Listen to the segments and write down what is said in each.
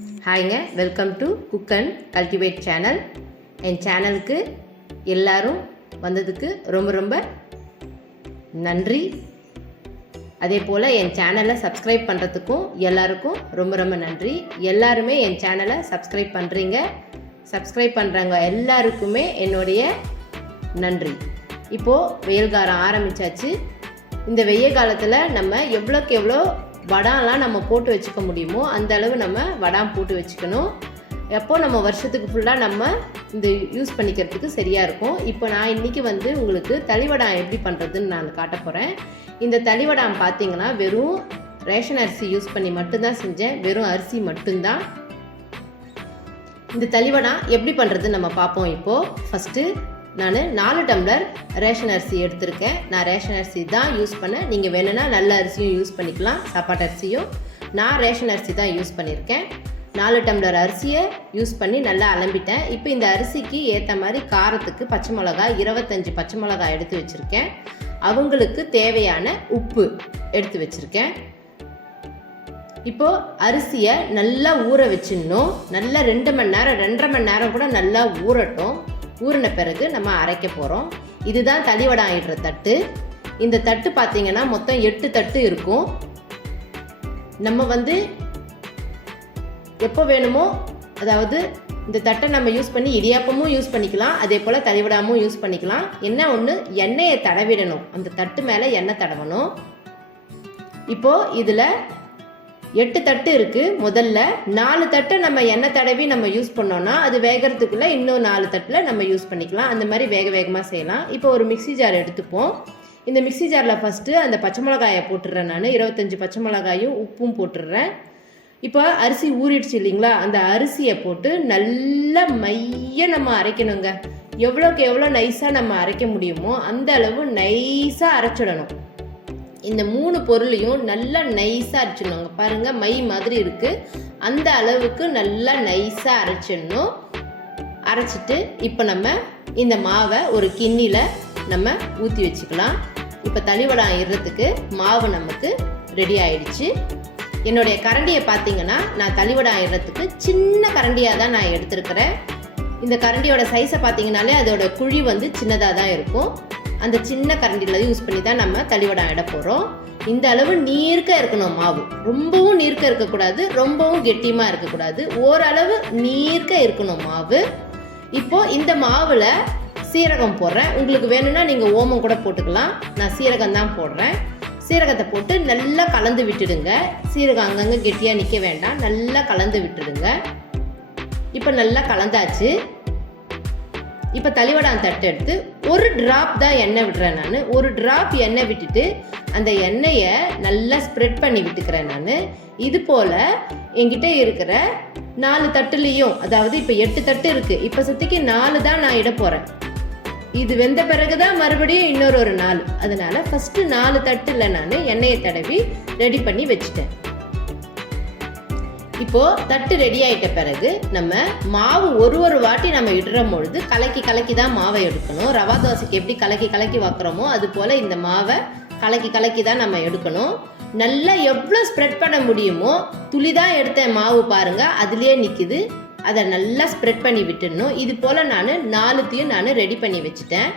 ஹாய்ங்க welcome to cook and cultivate channel என் சேனலுக்கு எல்லாரும் வந்ததுக்கு ரொம்ப ரொம்ப நன்றி. அதே போல் என் சேனலை சப்ஸ்கிரைப் பண்ணுறதுக்கும் எல்லாருக்கும் ரொம்ப ரொம்ப நன்றி. எல்லாருமே என் சேனலை சப்ஸ்கிரைப் பண்ணுறீங்க சப்ஸ்கிரைப் பண்ணுறவங்க எல்லாருக்குமே என்னுடைய நன்றி. இப்போது வெயில் காலம் ஆரம்பிச்சாச்சு. இந்த வெயில் காலத்தில் நம்ம எவ்வளோக்கு எவ்வளோ வடாலாம் நம்ம போட்டு வச்சுக்க முடியுமோ அந்த அளவு நம்ம வடாம் போட்டு வச்சுக்கணும். எப்போ நம்ம வருஷத்துக்கு ஃபுல்லாக நம்ம இந்த யூஸ் பண்ணிக்கிறதுக்கு சரியாக இருக்கும். இப்போ நான் இன்றைக்கி வந்து உங்களுக்கு தளிவடாம் எப்படி பண்ணுறதுன்னு நான் காட்ட போகிறேன் இந்த தளிவடாம் பார்த்தீங்கன்னா வெறும் ரேஷன் அரிசி யூஸ் பண்ணி மட்டும்தான் செஞ்சேன். வெறும் அரிசி மட்டும்தான். இந்த தளிவடாம் எப்படி பண்ணுறதுன்னு நம்ம பார்ப்போம் இப்போது ஃபஸ்ட்டு நான் நாலு டம்ளர் ரேஷன் அரிசி எடுத்திருக்கேன். நான் ரேஷன் அரிசி தான் யூஸ் பண்ணேன். நீங்கள் வேணும்னா நல்ல அரிசியும் யூஸ் பண்ணிக்கலாம். சாப்பாட்டு அரிசியும். நான் ரேஷன் அரிசி தான் யூஸ் பண்ணியிருக்கேன் நாலு டம்ளர் அரிசியை யூஸ் பண்ணி நல்லா அலம்பிட்டேன். இப்போ இந்த அரிசிக்கு ஏற்ற மாதிரி காரத்துக்கு பச்சை மிளகாய் இருபத்தஞ்சி பச்சை மிளகாய் எடுத்து வச்சுருக்கேன். அவங்களுக்கு தேவையான உப்பு எடுத்து வச்சுருக்கேன். இப்போது அரிசியை நல்லா ஊற வச்சிடணும். நல்லா ரெண்டு மணி நேரம் ரெண்டரை மணி நேரம் கூட நல்லா ஊறட்டும். ஊறின பிறகு நம்ம அரைக்க போகிறோம் இதுதான் தளிவடம் ஆயிடுற தட்டு. இந்த தட்டு பார்த்தீங்கன்னா மொத்தம் எட்டு தட்டு இருக்கும். நம்ம வந்து எப்போ வேணுமோ அதாவது இந்த தட்டை நம்ம யூஸ் பண்ணி இடியாப்பமும் யூஸ் பண்ணிக்கலாம். அதே போல் தளிவிடாமும் யூஸ் பண்ணிக்கலாம். என்ன ஒன்று எண்ணெயை தடவிடணும். அந்த தட்டு மேலே எண்ணெய் தடவணும். இப்போது இதில் எட்டு தட்டு இருக்குது முதல்ல. நாலு தட்டை நம்ம எண்ணெய் தடவி நம்ம யூஸ் பண்ணோம்னா அது வேகிறதுக்குள்ளே இன்னும் நாலு தட்டில் நம்ம யூஸ் பண்ணிக்கலாம். அந்த மாதிரி வேக வேகமாக செய்யலாம். இப்போ ஒரு மிக்ஸி ஜார் எடுத்துப்போம். இந்த மிக்ஸி ஜாரில் ஃபஸ்ட்டு அந்த பச்சை மிளகாயை போட்டுடுறேன் நான். இருபத்தஞ்சி பச்சை மிளகாயும் உப்பும் போட்டுடுறேன் இப்போ அரிசி ஊறிடுச்சு இல்லைங்களா? அந்த அரிசியை போட்டு நல்லா மைய நம்ம அரைக்கணுங்க. எவ்வளோக்கு எவ்வளோ நைஸாக நம்ம அரைக்க முடியுமோ அந்த அளவு நைஸாக அரைச்சிடணும். இந்த மூணு பொருளையும் நல்லா நைஸாக அரைச்சிடணுங்க. பாருங்கள் மை மாதிரி இருக்குது அந்த அளவுக்கு நல்லா நைஸாக அரைச்சிடணும். அரைச்சிட்டு இப்போ நம்ம இந்த மாவை ஒரு கிண்ணியில் நம்ம ஊற்றி வச்சுக்கலாம். இப்போ தளிவடம் இடுறதுக்கு மாவு நமக்கு ரெடி ஆயிடுச்சு. என்னுடைய கரண்டியை பார்த்தீங்கன்னா நான் தளிவடம் இடுறதுக்கு சின்ன கரண்டியாக தான் நான் எடுத்திருக்கிறேன். இந்த கரண்டியோட சைஸை பார்த்தீங்கனாலே அதோட குழி வந்து சின்னதாக தான் இருக்கும். அந்த சின்ன கரண்டியில் யூஸ் பண்ணி தான் நம்ம தளிவடம் இட போகிறோம் இந்த அளவு நீர்க்க இருக்கணும் மாவு. ரொம்பவும் நீர்க்க இருக்கக்கூடாது ரொம்பவும் கெட்டியமாக இருக்கக்கூடாது. ஓரளவு நீர்க்க இருக்கணும் மாவு. இப்போது இந்த மாவில் சீரகம் போடுறேன். உங்களுக்கு வேணும்னா நீங்கள் ஓமம் கூட போட்டுக்கலாம். நான் சீரகம் தான் போடுறேன். சீரகத்தை போட்டு நல்லா கலந்து விட்டுடுங்க. சீரகம் அங்கங்கே கெட்டியாக நிற்க வேண்டாம். நல்லா கலந்து விட்டுடுங்க. இப்போ நல்லா கலந்தாச்சு. இப்போ தளிவடான் தட்டு எடுத்து ஒரு ட்ராப் தான் எண்ணெய் விடுறேன் நான். ஒரு ட்ராப் எண்ணெய் விட்டுட்டு அந்த எண்ணெயை நல்லா ஸ்ப்ரெட் பண்ணி விட்டுக்கிறேன் நான். இது போல் என்கிட்ட இருக்கிற நாலு தட்டுலேயும் அதாவது இப்போ எட்டு தட்டு இருக்குது இப்போ சுற்றிக்கு நாலு தான் நான் இட போகிறேன் இது வெந்த பிறகு தான் மறுபடியும் இன்னொரு ஒரு நாள் அதனால் ஃபஸ்ட்டு நாலு தட்டில் நான் எண்ணெயை தடவி ரெடி பண்ணி வச்சுட்டேன். இப்போ தட்டு ரெடி ஆயிட்ட பிறகு நம்ம மாவு ஒரு ஒரு வாட்டி நம்ம இடுற பொழுது கலக்கி கலக்கி தான் மாவை எடுக்கணும். ரவா தோசைக்கு எப்படி கலக்கி கலக்கி வைக்கிறோமோ அது போல் இந்த மாவை கலக்கி கலக்கி தான் நம்ம எடுக்கணும். நல்லா எவ்வளோ ஸ்ப்ரெட் பண்ண முடியுமோ துளி தான் எடுத்த மாவு பாருங்க அதுலேயே நிற்கிது அதை நல்லா ஸ்ப்ரெட் பண்ணி விட்டுடணும். இது போல் நான் நாலுத்தையும் நான் ரெடி பண்ணி வச்சுட்டேன்.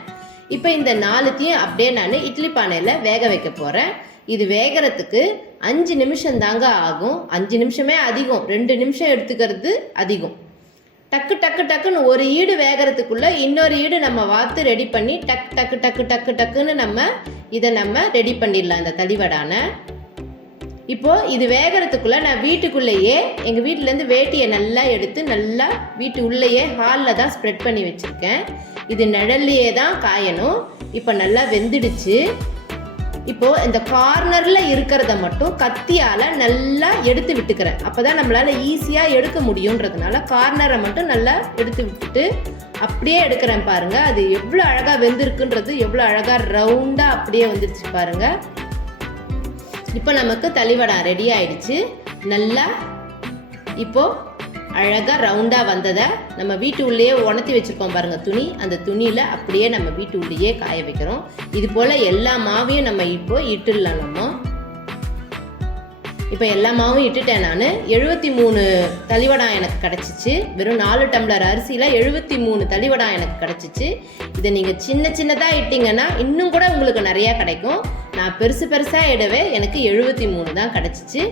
இப்போ இந்த நாலுத்தையும் அப்படியே நான் இட்லி பானையில் வேக வைக்க போகிறேன் இது வேகிறதுக்கு அஞ்சு நிமிஷம் தாங்க ஆகும். அஞ்சு நிமிஷமே அதிகம். ரெண்டு நிமிஷம் எடுத்துக்கிறது அதிகம். டக்கு டக்கு டக்குன்னு ஒரு ஈடு வேகிறதுக்குள்ள இன்னொரு ஈடு நம்ம வாத்து ரெடி பண்ணி டக் டக்கு டக்கு டக்கு டக்குன்னு நம்ம இதை நம்ம ரெடி பண்ணிடலாம் இந்த தளிவடான இப்போ இது வேகிறதுக்குள்ள நான் வீட்டுக்குள்ளேயே எங்கள் வீட்டிலேருந்து வேட்டியை நல்லா எடுத்து நல்லா வீட்டு உள்ளேயே ஹாலில் தான் ஸ்ப்ரெட் பண்ணி வச்சுருக்கேன். இது நிழல்லையே தான் காயணும். இப்போ நல்லா வெந்துடுச்சு. இப்போ இந்த கார்னர்ல இருக்கிறத மட்டும் கத்தியால நல்லா எடுத்து விட்டுக்கிறேன். அப்பதான் நம்மளால ஈஸியா எடுக்க முடியுன்றதுனால கார்னரை மட்டும் நல்லா எடுத்து விட்டுட்டு அப்படியே எடுக்கிறேன் பாருங்க. அது எவ்வளோ அழகா வெந்திருக்குன்றது எவ்வளோ அழகா ரவுண்டா அப்படியே வந்துருச்சு பாருங்க. இப்போ நமக்கு தளிவடம் ரெடி ஆயிடுச்சு. நல்லா இப்போ அழகாக ரவுண்டாக வந்ததை நம்ம வீட்டு உள்ளேயே உணர்த்தி வச்சுருக்கோம் பாருங்கள் துணி. அந்த துணியில் அப்படியே நம்ம வீட்டு உள்ளேயே காய வைக்கிறோம். இது போல் எல்லா மாவையும் நம்ம இப்போ இட்டுடலாம் நம்ம. இப்போ எல்லா மாவும் இட்டுட்டேன் நான். எழுபத்தி மூணு தளிவடம் எனக்கு கிடச்சிச்சு. வெறும் நாலு டம்ளர் அரிசியில் எழுபத்தி மூணு தளிவடம் எனக்கு கிடச்சிச்சு. இதை நீங்கள் சின்ன சின்னதாக இட்டிங்கன்னா இன்னும் கூட உங்களுக்கு நிறையா கிடைக்கும். நான் பெருசு பெருசாக இடவே எனக்கு எழுபத்தி மூணு தான் கிடச்சிச்சு.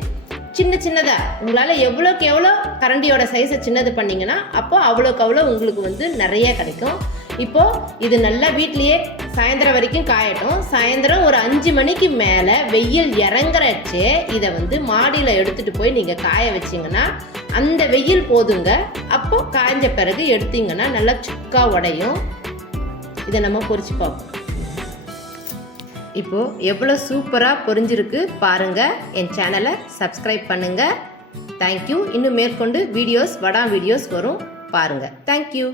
சின்ன சின்னதாக உங்களால் எவ்வளோக்கு எவ்வளோ கரண்டியோட சைஸை சின்னது பண்ணிங்கன்னா அப்போ அவ்வளோக்கு அவ்வளோ உங்களுக்கு வந்து நிறைய கிடைக்கும். இப்போது இது நல்லா வீட்லேயே சாயந்தரம் வரைக்கும் காயட்டும். சாயந்தரம் ஒரு அஞ்சு மணிக்கு மேலே வெயில் இறங்குறச்சே இதை வந்து மாடியில் எடுத்துகிட்டு போய் நீங்கள் காய வச்சிங்கன்னா அந்த வெயில் போதுங்க. அப்போ காய்ஞ்ச பிறகு எடுத்தீங்கன்னா நல்லா சுக்கா உடையும். இதை நம்ம பொறிச்சு பார்ப்போம். இப்போது எவ்வளோ சூப்பராக பொரிஞ்சிருக்கு பாருங்க. என் சேனலை சப்ஸ்கிரைப் பண்ணுங்கள் தேங்க்யூ இன்னும் மேற்கொண்டு வீடியோஸ் வடா வீடியோஸ் வரும். பாருங்கள் தேங்க்யூ